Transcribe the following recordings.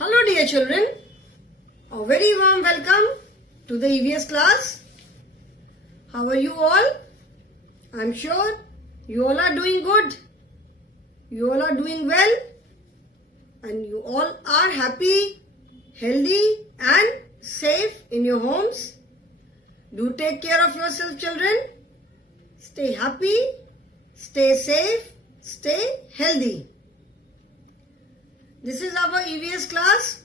Hello dear children, a very warm welcome to the EVS class. How are you all? I'm sure you all are doing good. You all are doing well and you all are happy, healthy and safe in your homes. Do take care of yourself children. Stay happy, stay safe, stay healthy. This is our EVS class.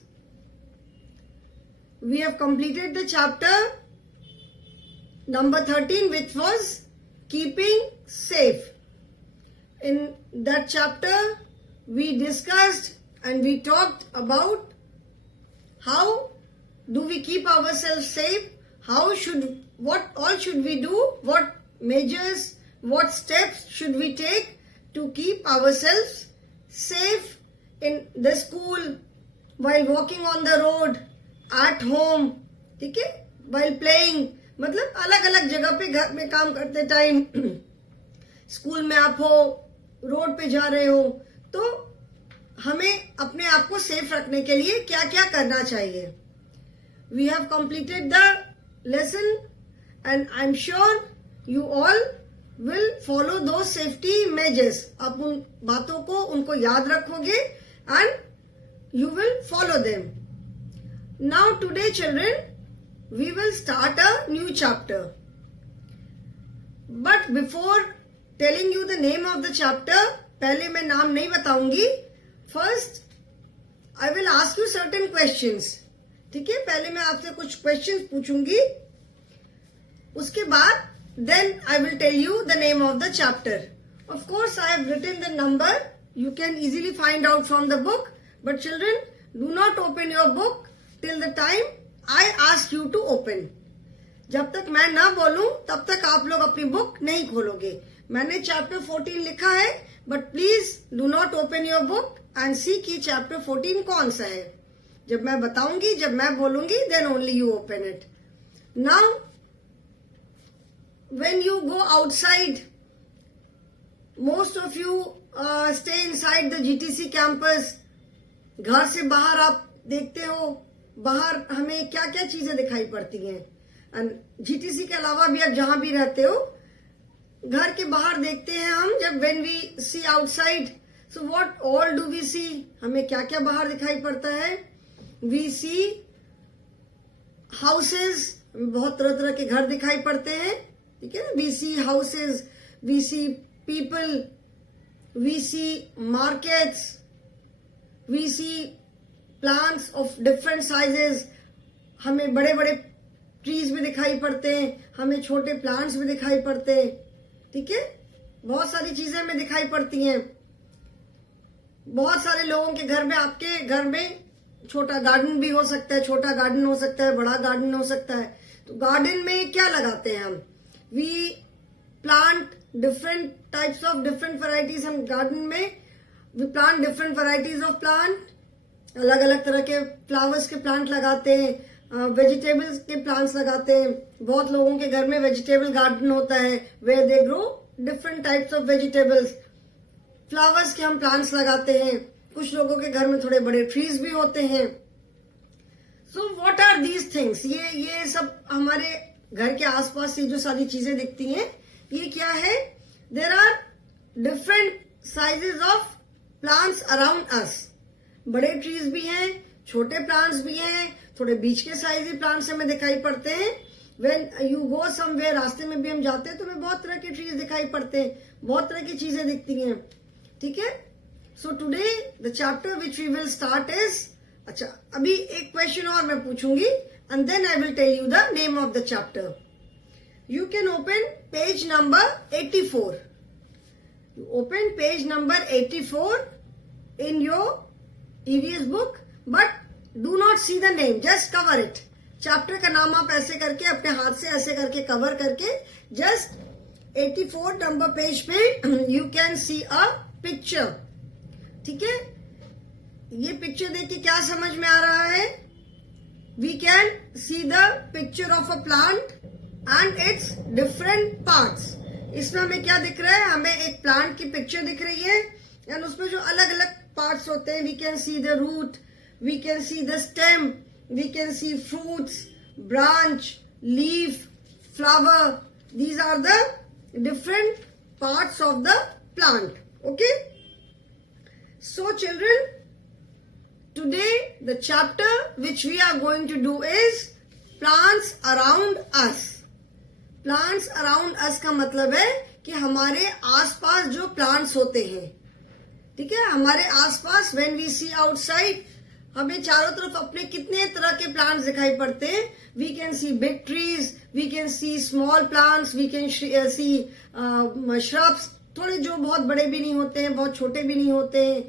We have completed the chapter number 13, which was keeping safe. In that chapter, we discussed and we talked about how do we keep ourselves safe, what all should we do, what measures, what steps should we take to keep ourselves safe in the school, while walking on the road, at home, ठीक है, while playing, मतलब अलग अलग जगह पे घर में काम करते टाइम, स्कूल में आप हो, रोड पे जा रहे हो, तो हमें अपने आप को सेफ रखने के लिए क्या क्या करना चाहिए. We have completed the lesson and I'm sure you all will follow those safety measures. आप उन बातों को उनको याद रखोगे and you will follow them. Now today children, we will start a new chapter. But before telling you the name of the chapter, पहले मैं नाम नहीं बताऊंगी. First, I will ask you certain questions. ठीक है, पहले मैं आपसे कुछ questions पूछूंगी. उसके बाद then I will tell you the name of the chapter. Of course, I have written the number. You can easily find out from the book. But children, do not open your book till the time I ask you to open. जब तक मैं ना बोलूं तब तक आप लोग अपनी बुक नहीं खोलोगे. मैंने चैप्टर 14 लिखा है, but please do not open your book and see कि चैप्टर 14 कौन सा है. जब मैं बताऊंगी, जब मैं बोलूंगी, then only you open it. Now, when you go outside, most of you stay inside the GTC campus. घर से बाहर आप देखते हो, बाहर हमें क्या क्या चीजें दिखाई पड़ती हैं. एंड GTC के अलावा भी आप जहां भी रहते हो, घर के बाहर देखते हैं हम. जब when we see outside, so what all do we see? हमें क्या क्या बाहर दिखाई पड़ता है? We see houses, बहुत तरह तरह के घर दिखाई पड़ते हैं. ठीक है, we see houses, we see people, we see markets, we see plants of different sizes. हमें बड़े बड़े ट्रीज भी दिखाई पड़ते हैं, हमें छोटे प्लांट्स भी दिखाई पड़ते हैं. ठीक है, बहुत सारी चीजें हमें दिखाई पड़ती हैं. बहुत सारे लोगों के घर में, आपके घर में छोटा गार्डन भी हो सकता है, छोटा गार्डन हो सकता है, बड़ा गार्डन हो सकता है. तो गार्डन में क्या लगाते हैं हम? We plant different types of different varieties. हम गार्डन में we plant different varieties of plant. अलग अलग तरह के फ्लावर्स के प्लांट लगाते हैं, वेजिटेबल्स के प्लांट्स लगाते हैं. बहुत लोगों के घर में वेजिटेबल गार्डन होता है, where they grow different types of vegetables. Flowers के हम प्लांट्स लगाते हैं. कुछ लोगों के घर में थोड़े बड़े ट्रीज भी होते हैं. So what are these things? ये सब हमारे घर के आसपास ये जो सारी चीजें दिखती हैं, ये क्या है? There are different sizes of plants around us. बड़े ट्रीज भी हैं, छोटे प्लांट्स भी हैं, थोड़े बीच के साइज के प्लांट्स हमें दिखाई पड़ते हैं. व्हेन यू गो समवेयर, रास्ते में भी हम जाते हैं तो हमें बहुत तरह के ट्रीज दिखाई पड़ते हैं, बहुत तरह की चीजें दिखती हैं. ठीक है, so today the chapter which we will start is, अच्छा अभी एक क्वेश्चन और मैं पूछूंगी and then I will tell you the name of the chapter. You can open page number 84. You open page number 84 in your EVS book, but do not see the name. Just cover it. Chapter का नाम आप ऐसे करके अपने हाथ से ऐसे करके कवर करके just 84 नंबर पेज पे you can see a picture. ठीक है, ये पिक्चर देख के क्या समझ में आ रहा है? We can see the picture of a plant and its different parts. इसमें हमें क्या दिख रहा है? हमें एक प्लांट की पिक्चर दिख रही है एंड उसमें जो अलग अलग पार्ट्स होते हैं, we can see the root, we can see the stem, we can see fruits, branch, leaf, flower. These are the different parts of the plant. Okay? So children, today the chapter which we are going to do is plants around us. Plants around अस का मतलब है कि हमारे आसपास जो plants होते हैं, ठीक है, हमारे आसपास व्हेन वी सी आउटसाइड, हमें चारों तरफ अपने कितने तरह के प्लांट्स दिखाई पड़ते हैं. We can see big trees, we can see small plants, we can see shrubs, थोड़े जो बहुत बड़े भी नहीं होते हैं, बहुत छोटे भी नहीं होते हैं.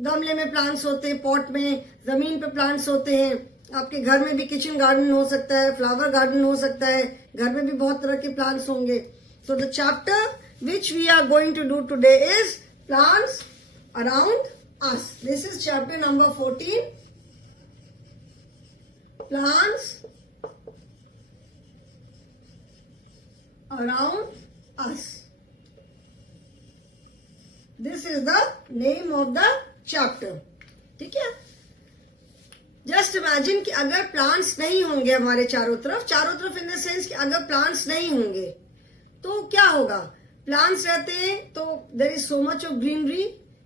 गमले में प्लांट्स होते हैं, पॉट में, जमीन पे प्लांट्स होते हैं. आपके घर में भी किचन गार्डन हो सकता है, फ्लावर गार्डन हो सकता है, घर में भी बहुत तरह के प्लांट्स होंगे. So the chapter which we are going to do today is plants around us. This is chapter number 14, plants around us. This is the name of the chapter. ठीक है. जस्ट इमेजिन कि अगर plants नहीं होंगे हमारे चारों तरफ in the sense कि अगर प्लांट्स नहीं होंगे तो क्या होगा. प्लांट्स रहते हैं तो there is so much of greenery.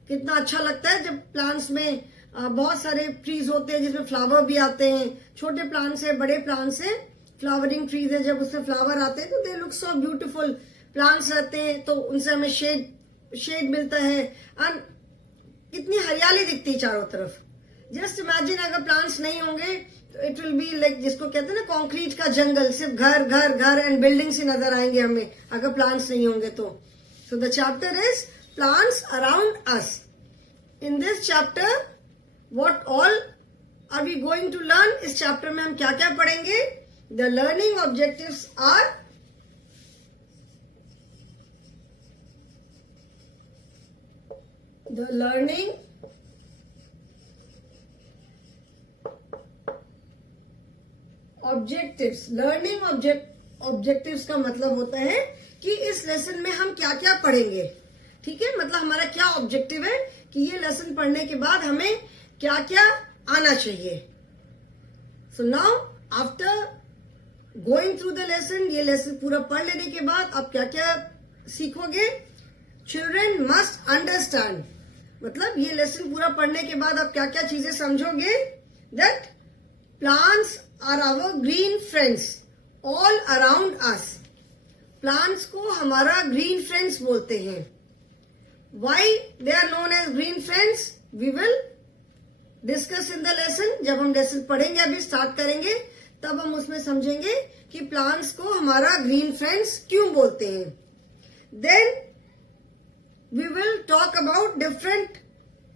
कितना अच्छा लगता है जब प्लांट्स में बहुत सारे ट्रीज होते हैं जिसमें फ्लावर भी आते हैं. छोटे प्लांट्स है, बड़े प्लांट्स है, फ्लावरिंग ट्रीज है, जब उसमें फ्लावर आते हैं तो they look so beautiful. Plants रहते हैं तो उनसे हमें शेड मिलता है एंड कितनी हरियाली दिखती है चारों तरफ. जस्ट इमेजिन अगर प्लांट्स नहीं होंगे तो इट विल बी लाइक, जिसको कहते हैं ना कंक्रीट का जंगल, सिर्फ घर घर घर एंड बिल्डिंग्स ही नजर आएंगे हमें अगर प्लांट्स नहीं होंगे तो. So the chapter is plants around us. In this chapter what all are we going to learn. इस चैप्टर में हम क्या क्या पढ़ेंगे. The learning objectives are the learning objectives. Learning objectives का मतलब होता है कि इस लेसन में हम क्या क्या पढ़ेंगे. ठीक है, मतलब हमारा क्या ऑब्जेक्टिव है कि ये लेसन पढ़ने के बाद हमें क्या क्या आना चाहिए. So now after going through the lesson, ये लेसन पूरा पढ़ लेने के बाद आप क्या क्या सीखोगे. चिल्ड्रन मस्ट अंडरस्टैंड, मतलब ये लेसन पूरा पढ़ने के बाद आप क्या क्या चीजें समझोगे. That plants are our green friends all around us. Plants को हमारा ग्रीन फ्रेंड्स बोलते हैं. Why they are known as green friends we will discuss in the lesson. जब हम लेसन पढ़ेंगे, अभी स्टार्ट करेंगे, तब हम उसमें समझेंगे कि प्लांट्स को हमारा ग्रीन फ्रेंड्स क्यों बोलते हैं. Then we will talk about different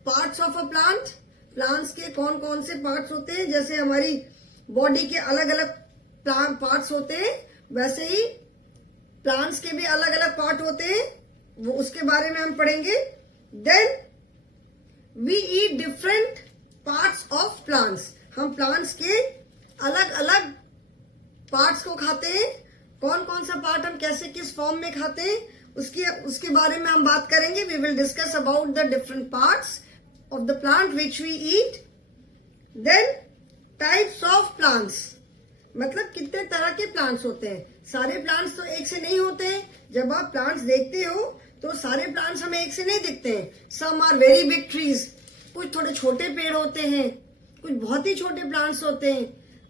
parts of a plant. Plants के कौन कौन से पार्ट्स होते हैं. जैसे हमारी बॉडी के अलग अलग पार्ट्स होते हैं, वैसे ही प्लांट्स के भी अलग अलग पार्ट होते हैं, वो उसके बारे में हम पढ़ेंगे. Then we eat different parts of plants. हम प्लांट्स के अलग अलग पार्ट्स को खाते हैं. कौन कौन सा पार्ट हम कैसे किस फॉर्म में खाते हैं उसके बारे में हम बात करेंगे. We will discuss about the different parts of the plant which we eat. Then types of plants, मतलब कितने तरह के प्लांट्स होते हैं. सारे प्लांट्स तो एक से नहीं होते हैं. जब आप प्लांट्स देखते हो तो सारे प्लांट्स हमें एक से नहीं दिखते हैं. Some are very big trees, कुछ थोड़े छोटे पेड़ होते हैं, कुछ बहुत ही छोटे प्लांट्स होते हैं.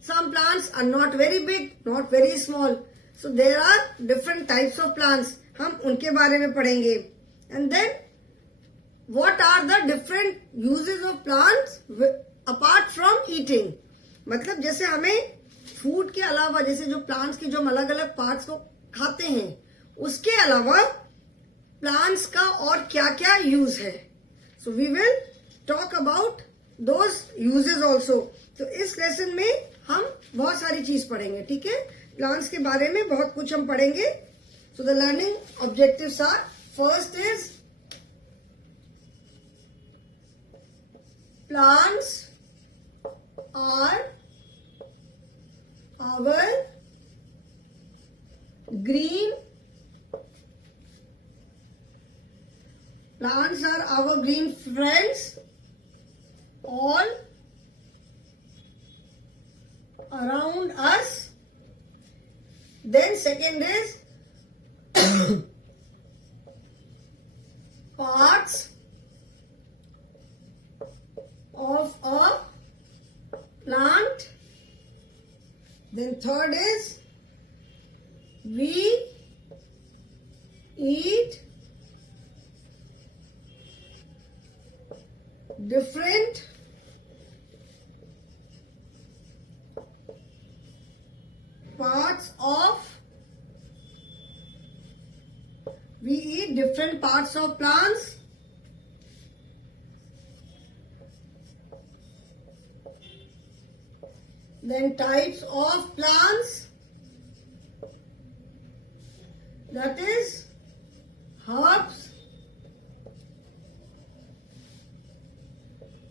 Some plants are not very big, not very small. So there are different types of plants. हम उनके बारे में पढ़ेंगे. And then what are the different uses of plants apart from eating. मतलब जैसे हमें फूड के अलावा, जैसे जो प्लांट्स की जो हम अलग अलग पार्ट्स को खाते हैं, उसके अलावा प्लांट्स का और क्या क्या यूज है. So we will talk about those uses also. तो इस लेसन में हम बहुत सारी चीज पढ़ेंगे. ठीक है, प्लांट्स के बारे में बहुत कुछ हम पढ़ेंगे. So the learning objectives are, first is plants are our green friends all around us. Then second is parts of a plant. Then third is we eat different parts of plants. Then types of plants, that is herbs,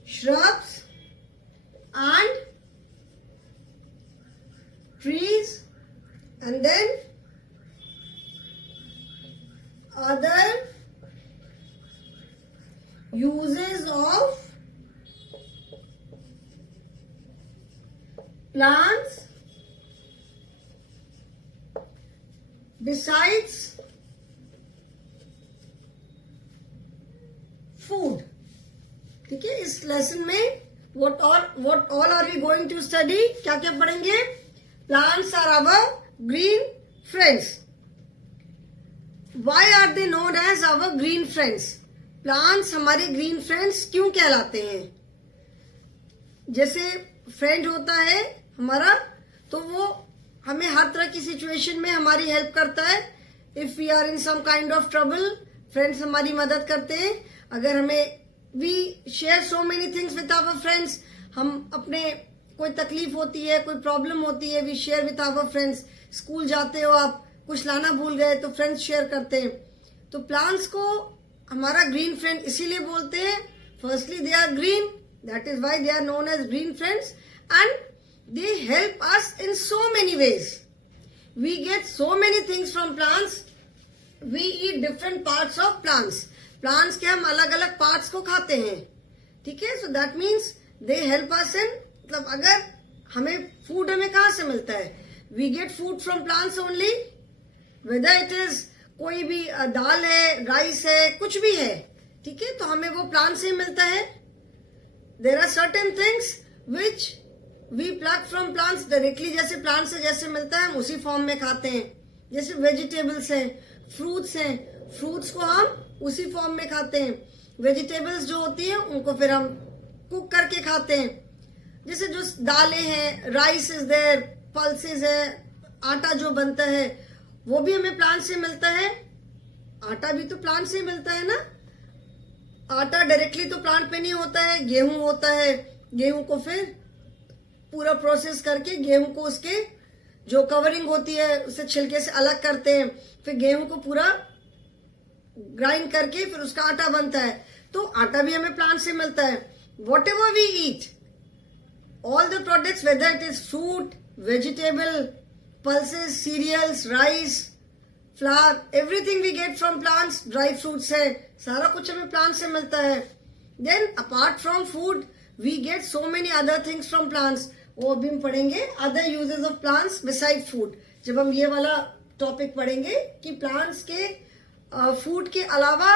shrubs and trees, and then other uses of plants besides food. ठीक है, इस lesson में what all are we going to study? क्या क्या पढ़ेंगे? Plants are our green friends. Why are they known as our green friends? Plants हमारे green friends क्यों कहलाते हैं? जैसे फ्रेंड होता है हमारा, तो वो हमें हर तरह की सिचुएशन में हमारी हेल्प करता है. If we are in some kind of trouble, friends हमारी मदद करते हैं. अगर हमें we share so many things with our friends, हम अपने कोई तकलीफ होती है, कोई प्रॉब्लम होती है, we share with our friends. School जाते हो आप, कुछ लाना भूल गए तो फ्रेंड्स शेयर करते हैं. तो प्लांट्स को हमारा ग्रीन फ्रेंड इसीलिए बोलते हैं. Firstly they are green, that is why they are known as green friends, and they help us in so many ways. We get so many things from plants. We eat different parts of plants. Plants के हम अलग अलग parts को खाते हैं. ठीक है, so that means they help us in, मतलब अगर हमें food हमें कहाँ से मिलता है? We get food from plants only. Whether it is कोई भी दाल है, राइस है, कुछ भी है, ठीक है, तो हमें वो प्लांट से ही मिलता है. There are certain things which we pluck from plants directly, जैसे प्लांट से जैसे मिलता है हम उसी फॉर्म में खाते हैं. जैसे वेजिटेबल्स हैं, फ्रूट्स हैं, फ्रूट्स को हम उसी फॉर्म में खाते हैं. वेजिटेबल्स जो होती हैं उनको फिर हम कुक करके खाते हैं. जैसे जो दालें हैं, राइस इज देयर, पल्सेस है, आटा जो बनता है वो भी हमें प्लांट से मिलता है. आटा भी तो प्लांट से मिलता है ना. आटा डायरेक्टली तो प्लांट पे नहीं होता है. गेहूं होता है, गेहूं को फिर पूरा प्रोसेस करके गेहूं को उसके जो कवरिंग होती है उसे छिलके से अलग करते हैं. फिर गेहूं को पूरा ग्राइंड करके फिर उसका आटा बनता है. तो आटा भी हमें प्लांट से मिलता है. Whatever we eat, all the products, whether it is fruit, vegetable, pulses, cereals, rice, flower, everything we get from plants. Dry fruits है, सारा कुछ हमें प्लांट से मिलता है. Then apart from food we get so many other things from plants. वो अभी हम पढ़ेंगे other uses of plants beside food, जब हम ये वाला टॉपिक पढ़ेंगे कि प्लांट्स के फूड के अलावा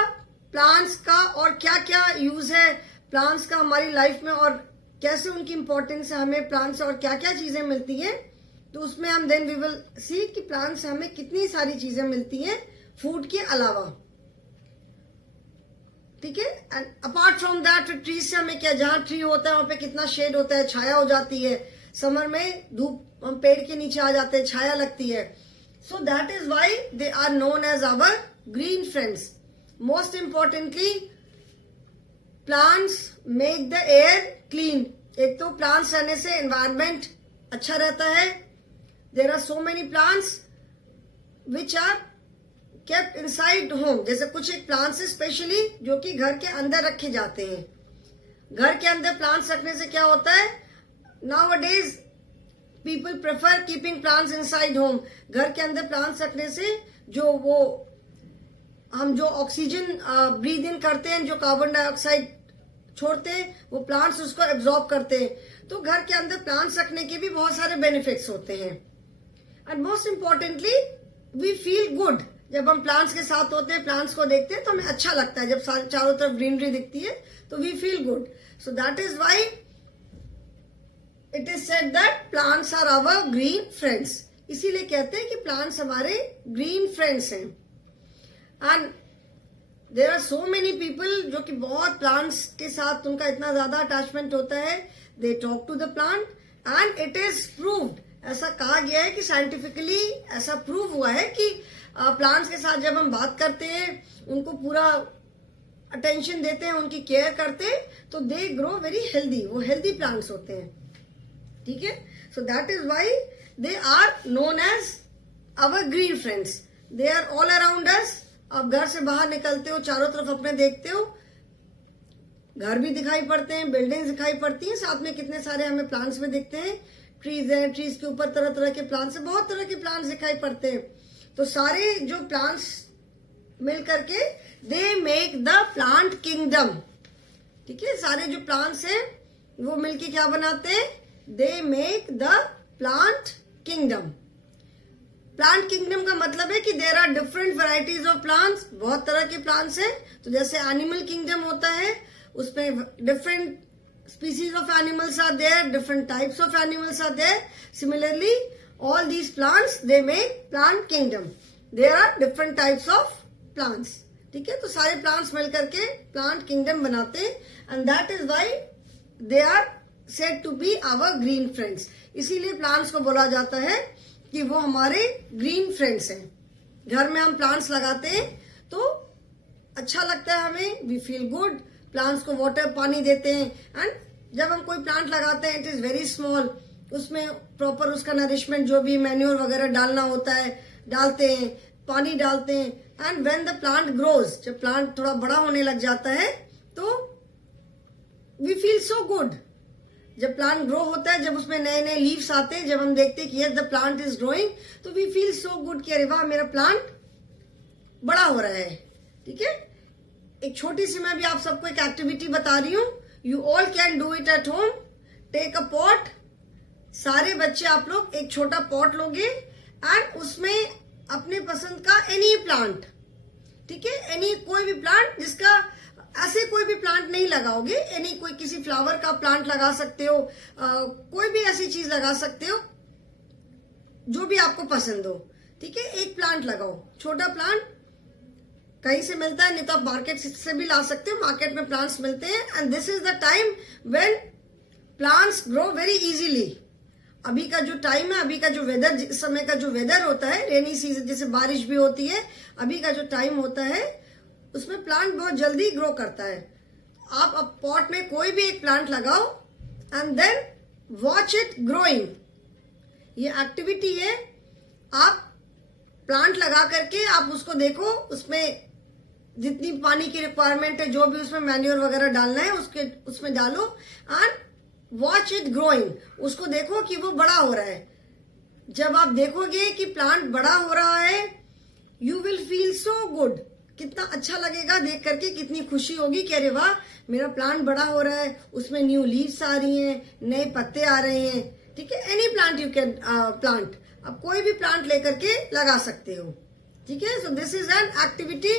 प्लांट्स का और क्या क्या यूज है प्लांट्स का हमारी लाइफ में, और कैसे उनकी इंपॉर्टेंस है, हमें प्लांट्स से और क्या क्या चीजें मिलती हैं. तो उसमें हम देन वी विल सी कि प्लांट्स से हमें कितनी सारी चीजें मिलती हैं फूड के अलावा. ठीक है, and apart from that tree से हमें क्या, जहां ट्री होता है वहां पे कितना शेड होता है, छाया हो जाती है. समर में धूप, हम पेड़ के नीचे आ जाते हैं, छाया लगती है. So that is why they are known as our green friends. Most importantly plants make the air clean. एक तो प्लांट्स रहने से एनवायरमेंट अच्छा रहता है. There are so many plants which are kept inside home. जैसे कुछ एक प्लांट्स स्पेशली जो कि घर के अंदर रखे जाते हैं. घर के अंदर प्लांट्स रखने से क्या होता है, नाउ अ days people prefer keeping plants inside home. घर के अंदर प्लांट्स रखने से जो वो हम जो ऑक्सीजन ब्रीद इन करते हैं, जो कार्बन डाइऑक्साइड छोड़ते हैं, वो प्लांट्स उसको एब्जॉर्ब करते हैं। तो घर के अंदर प्लांट्स रखने के भी बहुत सारे बेनिफिट्स होते हैं। And most importantly we feel good. जब हम प्लांट्स के साथ होते हैं, प्लांट्स को देखते हैं तो हमें अच्छा लगता है। जब चारों तरफ ग्रीनरी दिखती है तो we feel good. So that is why it is said that plants are our green friends. इसीलिए कहते हैं कि प्लांट्स हमारे ग्रीन फ्रेंड्स हैं। And there are so many people जो कि बहुत प्लांट्स के साथ उनका इतना ज्यादा अटैचमेंट होता है। They talk to the plant and it is proved. ऐसा कहा गया है कि साइंटिफिकली ऐसा प्रूव हुआ है कि प्लांट्स के साथ जब हम बात करते हैं, उनको पूरा अटेंशन देते हैं, उनकी केयर करते हैं, तो दे ग्रो वेरी हेल्दी। वो हेल्दी प्लांट्स होते हैं। ठीक है, so that is why they are known as our green friends. They are all around us. आप घर से बाहर निकलते हो, चारों तरफ अपने देखते हो, घर भी दिखाई पड़ते हैं, बिल्डिंग्स दिखाई पड़ती हैं, साथ में कितने सारे हमें प्लांट्स में दिखते हैं। ट्रीज हैं, ट्रीज के ऊपर तरह तरह के प्लांट्स हैं, बहुत तरह के प्लांट्स दिखाई पड़ते हैं। तो सारे जो प्लांट्स मिल करके दे मेक द प्लांट किंगडम। ठीक है, सारे जो प्लांट्स हैं वो मिलके क्या बनाते हैं? They make the plant kingdom. Plant kingdom का मतलब है कि there are different varieties of plants. बहुत तरह के प्लांट्स हैं। तो जैसे एनिमल किंगडम होता है, उसमें different species of animals are there, different types of animals are there. Similarly, all these plants, they make plant kingdom. There are different types of plants. ठीक है, तो सारे plants मिल करके plant kingdom बनाते हैं, and that is why they are said to be our green friends. इसीलिए plants को बोला जाता है कि वो हमारे green friends हैं। घर में हम plants लगाते हैं तो अच्छा लगता है हमें, we feel good. प्लांट्स को वाटर पानी देते हैं। एंड जब हम कोई प्लांट लगाते हैं, इट इज वेरी स्मॉल, उसमें प्रॉपर उसका नरिशमेंट जो भी मैन्योर वगैरह डालना होता है डालते हैं, पानी डालते हैं। And when the plant grows, जब प्लांट थोड़ा बड़ा होने लग जाता है तो वी फील सो गुड। जब प्लांट ग्रो होता है, जब उसमें नए नए लीव्स आते हैं, जब हम देखते हैं कि yes the plant is growing, तो वी फील सो गुड कि अरे वाह, मेरा प्लांट बड़ा हो रहा है। ठीक है, एक छोटी सी मैं भी आप सबको एक एक्टिविटी बता रही हूँ। You all can do it at home. Take a pot. सारे बच्चे आप लोग एक छोटा पॉट लोगे एंड उसमें अपने पसंद का एनी प्लांट, ठीक है, एनी कोई भी प्लांट, जिसका ऐसे कोई भी प्लांट नहीं लगाओगे, एनी कोई किसी फ्लावर का प्लांट लगा सकते हो, कोई भी ऐसी चीज लगा सकते हो जो भी आपको पसंद हो। ठीक है, एक प्लांट लगाओ, छोटा प्लांट कहीं से मिलता है, नहीं तो आप मार्केट से भी ला सकते हो। मार्केट में प्लांट्स मिलते हैं। And this is the time when plants grow very easily. अभी का जो टाइम है, अभी का जो वेदर, इस समय का जो वेदर होता है, रेनी सीजन, जैसे बारिश भी होती है, अभी का जो टाइम होता है उसमें प्लांट बहुत जल्दी ग्रो करता है। आप अब पॉट में कोई भी एक प्लांट लगाओ and then watch it growing. ये एक्टिविटी है। आप प्लांट लगा करके आप उसको देखो, उसमें जितनी पानी की रिक्वायरमेंट है, जो भी उसमें मैन्योर वगैरह डालना है उसमें डालो एंड वॉच इट ग्रोइंग। उसको देखो कि वो बड़ा हो रहा है। जब आप देखोगे कि प्लांट बड़ा हो रहा है, you will feel so good. कितना अच्छा लगेगा देख करके, कितनी खुशी होगी कि अरे वाह, मेरा प्लांट बड़ा हो रहा है, उसमें न्यू लीव्स आ रही हैं, नए पत्ते आ रहे हैं। ठीक है, any plant you can plant, आप कोई भी प्लांट लेकर के लगा सकते हो। ठीक है, so this is an activity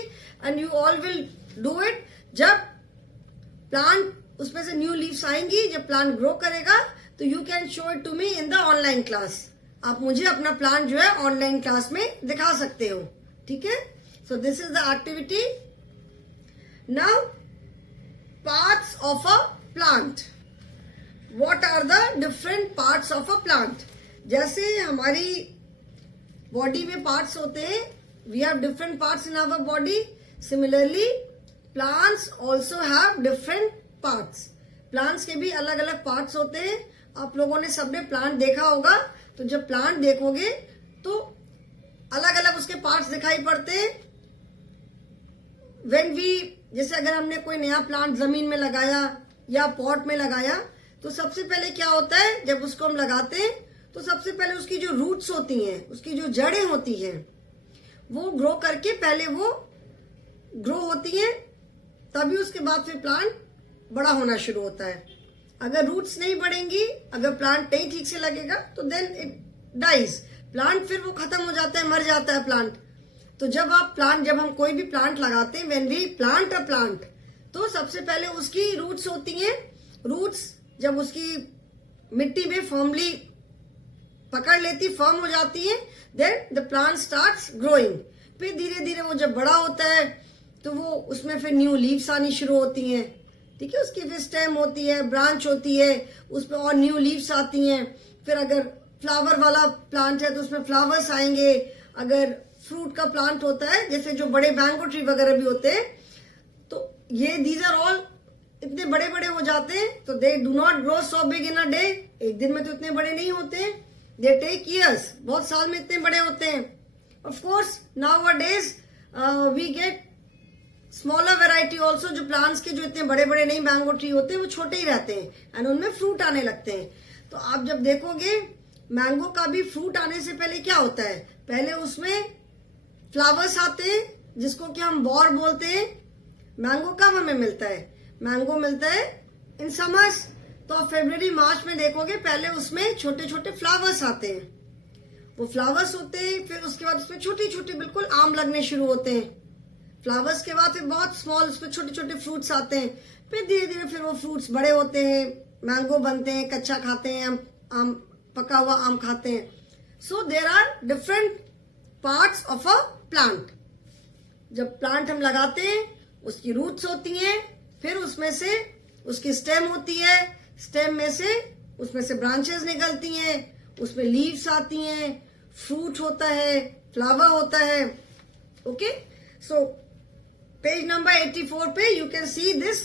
and you all will do it. जब प्लांट उसमें से न्यू लीव्स आएंगी, जब प्लांट ग्रो करेगा, तो you can show it to me in the online class. आप मुझे अपना प्लांट जो है ऑनलाइन क्लास में दिखा सकते हो। ठीक है, so this is the activity. Now parts of a plant. What are the different parts of a plant? जैसे हमारी बॉडी में पार्ट्स होते हैं, we have different parts in our body. Similarly plants also have different parts. Plants के भी अलग अलग parts होते हैं। आप लोगों ने सबने प्लांट देखा होगा, तो जब प्लांट देखोगे तो अलग अलग उसके पार्ट्स दिखाई पड़ते हैं। व्हेन वी, जैसे अगर हमने कोई नया प्लांट जमीन में लगाया या पॉट में लगाया, तो सबसे पहले क्या होता है, जब उसको हम लगाते हैं तो सबसे पहले उसकी जो रूट्स होती हैं, उसकी जो जड़ें होती हैं, वो ग्रो करके पहले वो ग्रो होती हैं, तभी उसके बाद फिर प्लांट बड़ा होना शुरू होता है। अगर रूट्स नहीं बढ़ेंगी, अगर प्लांट नहीं ठीक से लगेगा तो देन इट डाइज, प्लांट फिर वो खत्म हो जाता है, मर जाता है प्लांट। तो जब हम कोई भी प्लांट लगाते हैं, when we plant a plant, तो सबसे पहले उसकी रूट्स होती हैं। रूट्स जब उसकी मिट्टी में फर्मली पकड़ लेती, फर्म हो जाती है, then the plant starts growing. फिर धीरे धीरे वो जब बड़ा होता है तो वो उसमें फिर न्यू लीव्स आनी शुरू होती हैं, ठीक है। उसकी फिर स्टेम होती है, ब्रांच होती है, उसमें और न्यू लीव्स आती हैं। फिर अगर फ्लावर वाला प्लांट है तो उसमें फ्लावर्स आएंगे। अगर फ्रूट का प्लांट होता है, जैसे जो बड़े मैंगो ट्री वगैरह भी होते हैं, तो ये दीज आर ऑल इतने बड़े बड़े हो जाते हैं। तो they do not grow so big in a day, एक दिन में तो इतने बड़े नहीं होते हैं। दे टेक ईयर्स, बहुत साल में इतने बड़े होते हैं। Of course nowadays we get smaller variety also, जो प्लांट्स के जो इतने बड़े बड़े नहीं मैंगो ट्री होते हैं, वो छोटे ही रहते हैं एंड उनमें फ्रूट आने लगते हैं। तो आप जब देखोगे मैंगो का भी फ्रूट आने से पहले क्या होता है, पहले उसमें फ्लावर्स आते हैं जिसको कि हम बॉर बोलते हैं। मैंगो कब हमें मिलता है, मैंगो मिलता है इन समर्स। तो आप फरवरी मार्च में देखोगे पहले उसमें छोटे छोटे फ्लावर्स आते हैं, वो फ्लावर्स होते हैं। फिर उसके बाद उसमें छोटे छोटे बिल्कुल आम लगने शुरू होते हैं। फ्लावर्स के बाद फिर बहुत स्मॉल उसमें छोटे छोटे फ्रूट्स आते हैं। फिर धीरे धीरे फिर वो फ्रूट्स बड़े होते हैं, मैंगो बनते हैं, कच्चा खाते हैं, आम पका हुआ आम खाते हैं। So there are different parts of a plant. जब प्लांट हम लगाते हैं, उसकी रूट्स होती हैं, फिर उसमें से उसकी स्टेम होती है, स्टेम में से उसमें से ब्रांचेस निकलती हैं, उसमें लीव्स आती हैं, फ्रूट होता है, फ्लावर होता है। ओके, सो पेज नंबर 84 पे you can see this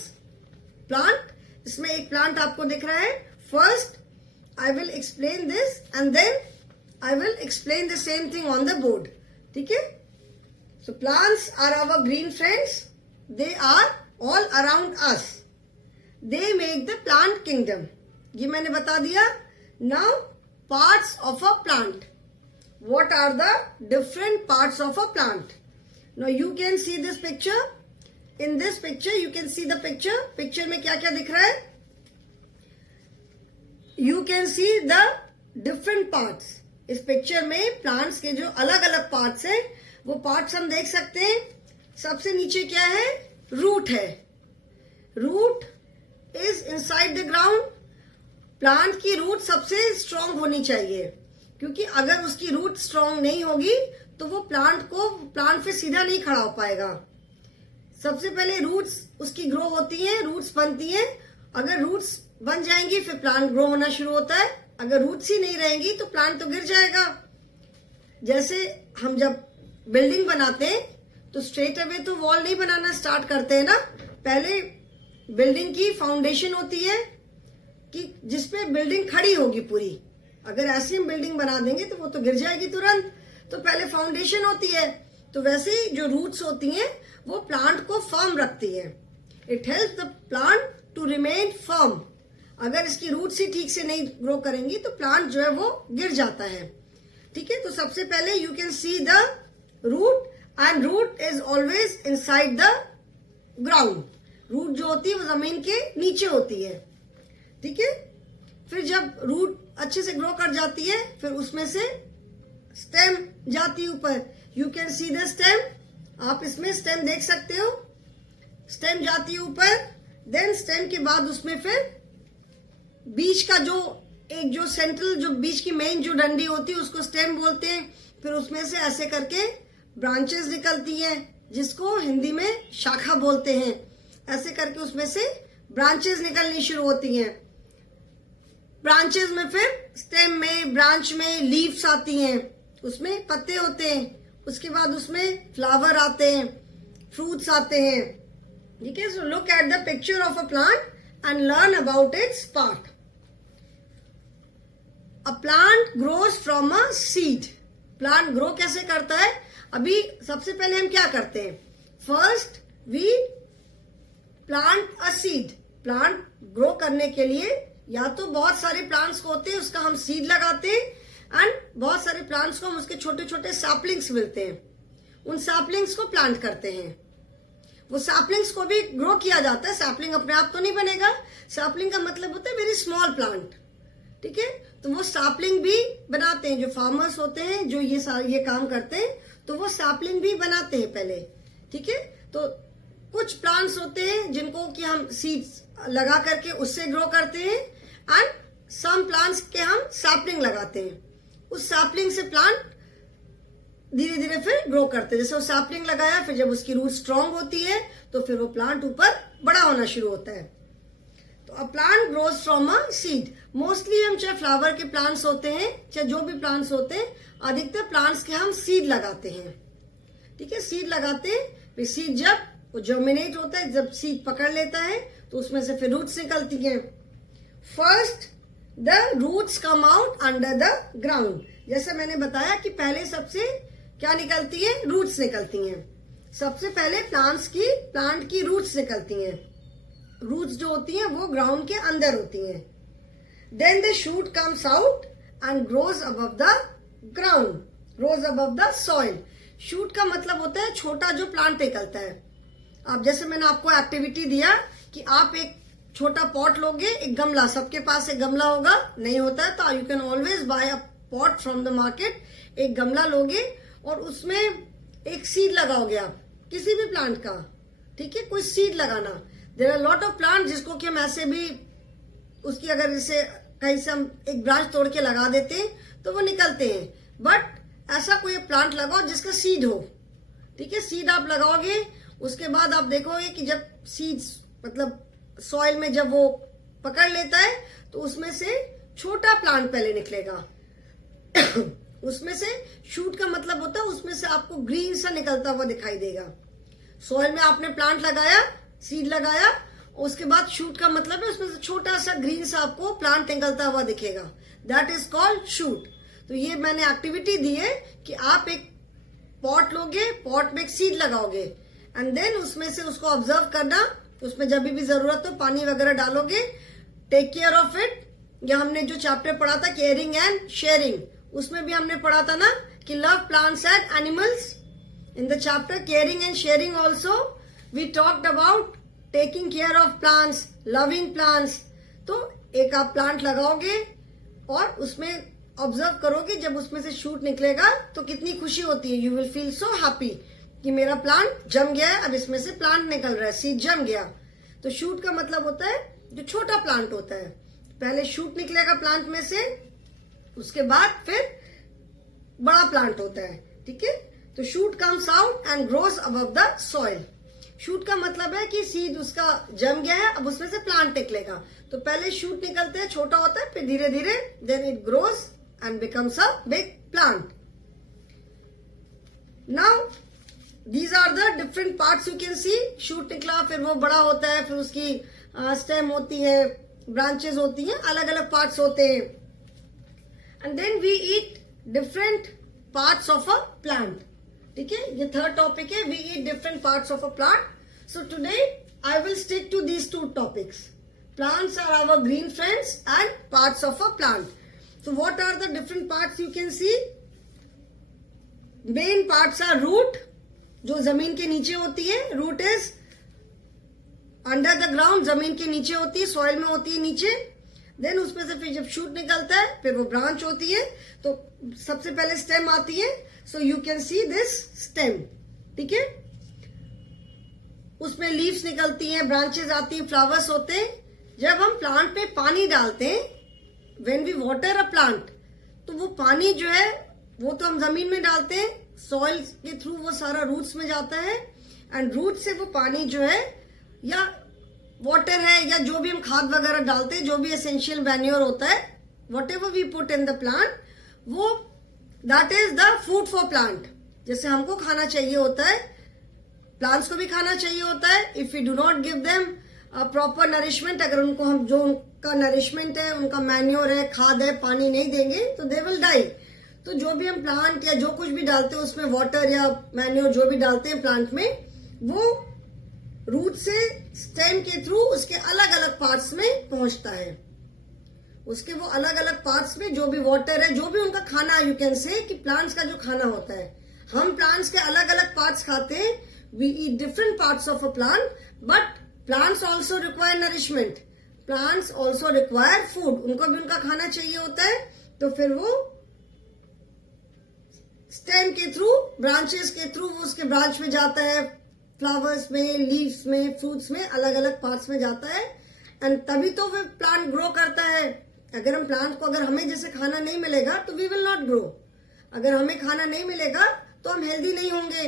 plant. इसमें एक प्लांट आपको दिख रहा है। First I will explain this and then I will explain the same thing on the board, ठीक है। So plants are our green friends, they are all around us, they make the plant kingdom. ये मैंने बता दिया। Now parts of a plant, what are the different parts of a plant? Now you can see this picture. In this picture you can see the picture. Picture में क्या क्या दिख रहा है? You can see the different parts. इस picture में plants के जो अलग अलग parts हैं, वो parts हम देख सकते हैं। सबसे नीचे क्या है? Root है। Root is inside the ground. Plant की रूट सबसे स्ट्रांग होनी चाहिए, क्योंकि अगर उसकी रूट स्ट्रांग नहीं होगी तो वो प्लांट पे सीधा नहीं खड़ा हो पाएगा। सबसे पहले रूट्स उसकी ग्रो होती हैं, रूट्स बनती हैं। अगर रूट्स बन जाएंगी फिर प्लांट ग्रो होना शुरू होता है। अगर रूट्स ही नहीं रहेंगी तो प्लांट तो गिर जाएगा। जैसे हम जब बिल्डिंग बनाते हैं तो स्ट्रेट अवे तो वॉल नहीं बनाना स्टार्ट करते हैं ना, पहले बिल्डिंग की फाउंडेशन होती है कि जिसपे बिल्डिंग खड़ी होगी पूरी। अगर ऐसी हम बिल्डिंग बना देंगे तो वो तो गिर जाएगी तुरंत, तो पहले फाउंडेशन होती है। तो वैसे ही जो रूट्स होती हैं वो प्लांट को फर्म रखती है। It help the plant to remain firm. अगर इसकी रूट्स ही ठीक से नहीं ग्रो करेंगी तो प्लांट जो है वो गिर जाता है, ठीक है। तो सबसे पहले you can see the root, and root is always inside the ground. Root जो होती है वो जमीन के नीचे होती है, ठीक है। फिर जब रूट अच्छे से ग्रो कर जाती है फिर उसमें से स्टेम जाती है ऊपर। You can see the stem, आप इसमें स्टेम देख सकते हो। स्टेम जाती है ऊपर, देन स्टेम के बाद उसमें फिर बीच का जो सेंट्रल जो बीच की मेन जो डंडी होती है उसको स्टेम बोलते हैं। फिर उसमें से ऐसे करके ब्रांचेस निकलती हैं जिसको हिंदी में शाखा बोलते हैं। ऐसे करके उसमें से ब्रांचेस निकलनी शुरू होती हैं। ब्रांचेस में फिर स्टेम में, ब्रांच में लीव्स आती हैं, उसमें पत्ते होते हैं। उसके बाद उसमें फ्लावर आते हैं, फ्रूट्स आते हैं, ठीक है। So look at the picture of a plant and learn about it's part. A plant grows from a seed. Plant grow कैसे करता है? अभी सबसे पहले हम क्या करते हैं? First we plant a seed. Plant grow करने के लिए या तो बहुत सारे प्लांट्स को होते हैं उसका हम सीड लगाते हैं, एंड बहुत सारे प्लांट्स को हम उसके छोटे छोटे सैपलिंग्स मिलते हैं, उन सैपलिंग्स को प्लांट करते हैं। वो सैपलिंग्स को भी ग्रो किया जाता है। सैपलिंग अपने आप तो नहीं बनेगा, सैपलिंग का मतलब होता है वेरी स्मॉल प्लांट, ठीक है। तो वो सैपलिंग भी बनाते हैं, जो फार्मर्स होते हैं जो ये काम करते हैं, तो वो सैपलिंग भी बनाते हैं पहले, ठीक है। तो कुछ प्लांट्स होते हैं जिनको कि हम सीड्स लगा करके उससे ग्रो करते हैं, एंड सम प्लांट्स के हम सैपलिंग लगाते हैं, उस सैपलिंग से प्लांट धीरे धीरे फिर ग्रो करते हैं। जैसे वो सैपलिंग लगाया, फिर जब उसकी रूट स्ट्रांग होती है तो फिर वो प्लांट ऊपर बड़ा होना शुरू होता है। तो a plant grows from a seed. Mostly हम चाहे फ्लावर के प्लांट्स होते हैं, चाहे जो भी प्लांट्स होते हैं, अधिकतर प्लांट्स के हम सीड लगाते हैं, ठीक है। सीड लगाते हैं, फिर सीड जब वो जर्मिनेट होता है, जब सीड पकड़ लेता है तो उसमें से फिर रूट्स निकलती हैं। First the roots come out under the ground. जैसे मैंने बताया कि पहले सबसे क्या निकलती है, रूट्स निकलती हैं। सबसे पहले प्लांट की रूट्स निकलती हैं। रूट्स जो होती हैं वो ग्राउंड के अंदर होती हैं। Then the shoot comes out and grows above the ground, grows above the soil. Shoot का मतलब होता है छोटा जो प्लांट निकलता है। अब जैसे मैंने आपको एक्टिविटी दिया कि आप एक छोटा पॉट लोगे, एक गमला, सबके पास एक गमला होगा, नहीं होता है तो you can always buy a pot from the market. एक गमला लोगे और उसमें एक सीड लगाओगे आप किसी भी प्लांट का, ठीक है, कोई सीड लगाना। There are lot of plant जिसको कि हम ऐसे भी उसकी अगर जैसे कहीं से हम एक ब्रांच तोड़ के लगा देते हैं तो वो निकलते हैं, बट ऐसा कोई प्लांट लगाओ जिसका सीड हो, ठीक है। सीड आप लगाओगे, उसके बाद आप देखोगे कि जब सीड्स मतलब सॉइल में जब वो पकड़ लेता है तो उसमें से छोटा प्लांट पहले निकलेगा। उसमें से शूट का मतलब होता है उसमें से आपको ग्रीन सा निकलता हुआ दिखाई देगा। सॉइल में आपने प्लांट लगाया, सीड लगाया, उसके बाद शूट का मतलब है उसमें से छोटा सा ग्रीन सा आपको प्लांट निकलता हुआ दिखेगा, दैट इज कॉल्ड शूट। तो ये मैंने एक्टिविटी दी है कि आप एक पॉट लोगे, पॉट में एक सीड लगाओगे, एंड देन उसमें से उसको ऑब्जर्व करना, उसमें जब भी जरूरत हो पानी वगैरह डालोगे, टेक केयर ऑफ इट। या हमने जो चैप्टर पढ़ा था केयरिंग एंड शेयरिंग, उसमें भी हमने पढ़ा था ना कि love plants and animals. In the chapter caring and sharing also we talked about taking care of plants, loving plants. तो एक आप प्लांट लगाओगे और उसमें ऑब्जर्व करोगे, जब उसमें से शूट निकलेगा तो कितनी खुशी होती है। You will feel so happy कि मेरा प्लांट जम गया है, अब इसमें से प्लांट निकल रहा है, सीड जम गया। तो शूट का मतलब होता है जो छोटा प्लांट होता है, पहले शूट निकलेगा प्लांट में से, उसके बाद फिर बड़ा प्लांट होता है, ठीक है। तो shoot comes out and grows above the soil. Shoot का मतलब है कि सीड उसका जम गया है, अब उसमें से प्लांट निकलेगा। तो पहले शूट निकलते हैं, छोटा होता है, फिर धीरे धीरे then it grows and becomes a big plant. Now these are the different parts you can see. Shoot निकला, फिर वो बड़ा होता है, फिर उसकी स्टेम होती है, ब्रांचेस होती हैं, अलग अलग पार्ट्स होते हैं। And then we eat different parts of a plant, ठीक है। ये थर्ड टॉपिक है, we eat different parts of a plant. So today I will stick to these two topics. Plants are our green friends and parts of a plant. So what are the different parts you can see. Main parts are root, जो जमीन के नीचे होती है, root is under the ground, जमीन के नीचे होती है, सॉइल में होती है नीचे। देन उसमें से फिर जब शूट निकलता है फिर वो ब्रांच होती है, तो सबसे पहले स्टेम आती है। So you can see this stem, ठीक है। उसमें लीव्स निकलती हैं, ब्रांचेस आती हैं, फ्लावर्स होते हैं। जब हम प्लांट पे पानी डालते हैं, when we water a plant, तो वो पानी जो है वो तो हम जमीन में डालते हैं, सॉइल के थ्रू वो सारा रूट्स में जाता है, एंड रूट से वो पानी जो है या वाटर है या जो भी हम खाद वगैरह डालते हैं, जो भी एसेंशियल मैन्योर होता है, whatever we put in the plant, वो that is the food for plant. जैसे हमको खाना चाहिए होता है, प्लांट्स को भी खाना चाहिए होता है। If you do not give them proper nourishment, अगर उनको हम जो उनका नरिशमेंट है, उनका मैन्योर है, खाद है, पानी नहीं देंगे तो दे विल डाई। तो जो भी हम प्लांट या जो कुछ भी डालते हैं उसमें वाटर या मैन्योर जो भी डालते हैं प्लांट में, वो रूट से स्टेम के थ्रू उसके अलग अलग पार्ट्स में पहुंचता है। उसके वो अलग अलग पार्ट्स में जो भी वाटर है, जो भी उनका खाना, यू कैन से कि प्लांट्स का जो खाना होता है, हम प्लांट्स के अलग अलग पार्ट्स खाते हैं। we eat different parts of a plant, but plants also require nourishment. Plants also require food. उनको भी उनका खाना चाहिए होता है, तो फिर वो स्टेम के थ्रू, ब्रांचेस के थ्रू वो उसके ब्रांच में जाता है, फ्लावर्स में, लीव्स में, फ्रूट्स में, अलग अलग पार्ट्स में जाता है, एंड तभी तो फिर प्लांट ग्रो करता है. अगर हम प्लांट को, अगर हमें जैसे खाना नहीं मिलेगा तो वी विल नॉट ग्रो. अगर हमें खाना नहीं मिलेगा तो हम हेल्दी नहीं होंगे,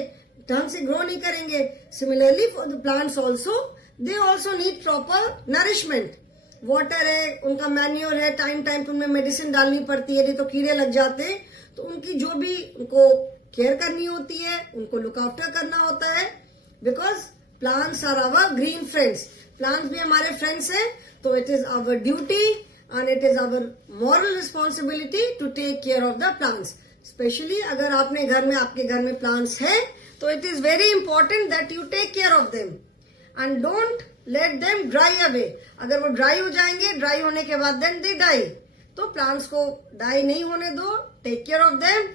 ढंग से ग्रो नहीं करेंगे. Similarly for the plants also, they also need proper nourishment. Water है, उनका मैन्योर है, टाइम टाइम पे उनमें मेडिसिन डालनी पड़ती है, नहीं तो कीड़े लग जाते हैं. तो उनकी जो भी उनको केयर करनी होती है, उनको लुक आफ्टर करना होता है, because plants are our green friends. Plants भी हमारे फ्रेंड्स हैं, तो it is our duty and it is our moral responsibility to take care of the plants. Specially अगर आपके घर में प्लांट्स हैं, तो it is very important that you take care of them and don't let them dry away. अगर वो dry हो जाएंगे, ड्राई होने के बाद देन दे डाई, तो प्लांट्स को डाई नहीं होने दो, take care of them.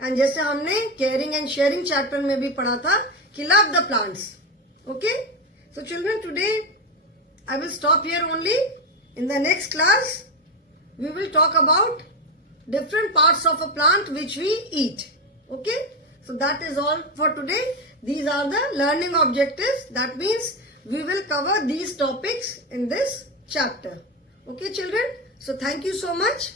And जैसे हमने केयरिंग एंड शेयरिंग चैप्टर में भी पढ़ा था कि love the plants. Okay, so children, today I will stop here only. In the next class, we will talk about different parts of a plant which we eat. Okay? So that is all for today. These are the learning objectives. That means we will cover these topics in this chapter. Okay, children? So thank you so much.